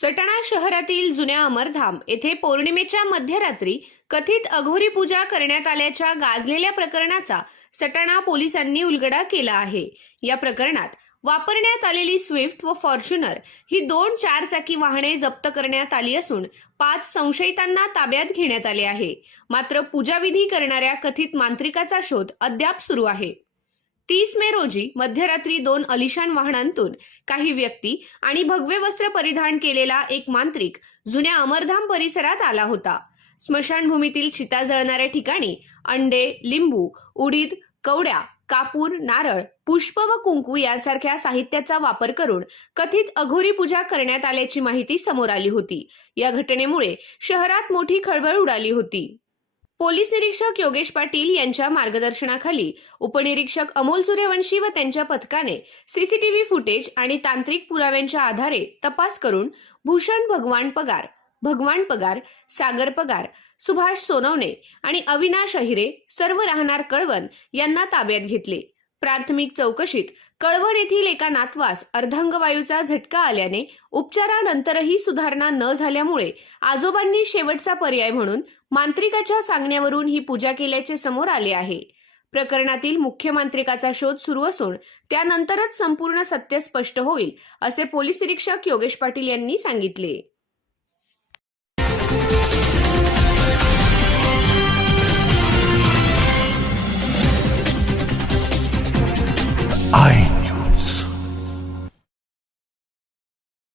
सटाणा शहरातील जुन्या अमरधाम येथे पौर्णिमेच्या मध्यरात्री कथित अघोरी पूजा करण्यात आल्याच्या गाजलेल्या प्रकरणाचा सटाणा पोलिसांनी उलगडा केला आहे। या प्रकरणात वापरण्यात आलेली स्विफ्ट व फॉर्च्युनर ही 2 चारचाकी वाहने जप्त करण्यात आली असून 5 संशयितांना ताब्यात घेण्यात आले आहे। मात्र पूजाविधी करणाऱ्या कथित मांत्रिकाचा शोध अद्याप सुरू आहे। 30 मे रोजी मध्यरात्री 2 अलिशान वाहनांतून काही व्यक्ती आणि भगवे वस्त्र परिधान केलेला एक मांत्रिक जुन्या अमरधाम परिसरात आला होता। स्मशानभूमीतील चिता जळणाऱ्या ठिकाणी अंडे, लिंबू, उडीद, कवड्या, कापूर, नारळ, पुष्प व कुंकू यासारख्या साहित्याचा वापर करून कथित अघोरी पूजा करण्यात आल्याची माहिती समोर आली होती। या घटनेमुळे शहरात मोठी खळबळ उडाली होती। पोलीस निरीक्षक योगेश पाटील यांच्या मार्गदर्शनाखाली उपनिरीक्षक अमोल सूर्यवंशी व त्यांच्या पथकाने सीसीटीव्ही फुटेज आणि तांत्रिक पुराव्यांच्या आधारे तपास करून भूषण भगवान पगार, सागर पगार, सुभाष सोनवणे आणि अविनाश अहिरे सर्व राहणार कळवण यांना ताब्यात घेतले। प्राथमिक चौकशीत कळवण येथील एका नातवास अर्धांगवायूचा झटका आल्याने उपचारानंतरही सुधारणा न झाल्यामुळे आजोबांनी शेवटचा पर्याय म्हणून मांत्रिकाच्या सांगण्यावरून ही पूजा केल्याचे समोर आले आहे। प्रकरणातील मुख्य मांत्रिकाचा शोध सुरू असून त्यानंतरच संपूर्ण सत्य स्पष्ट होईल असे पोलीस निरीक्षक योगेश पाटील यांनी सांगितले। I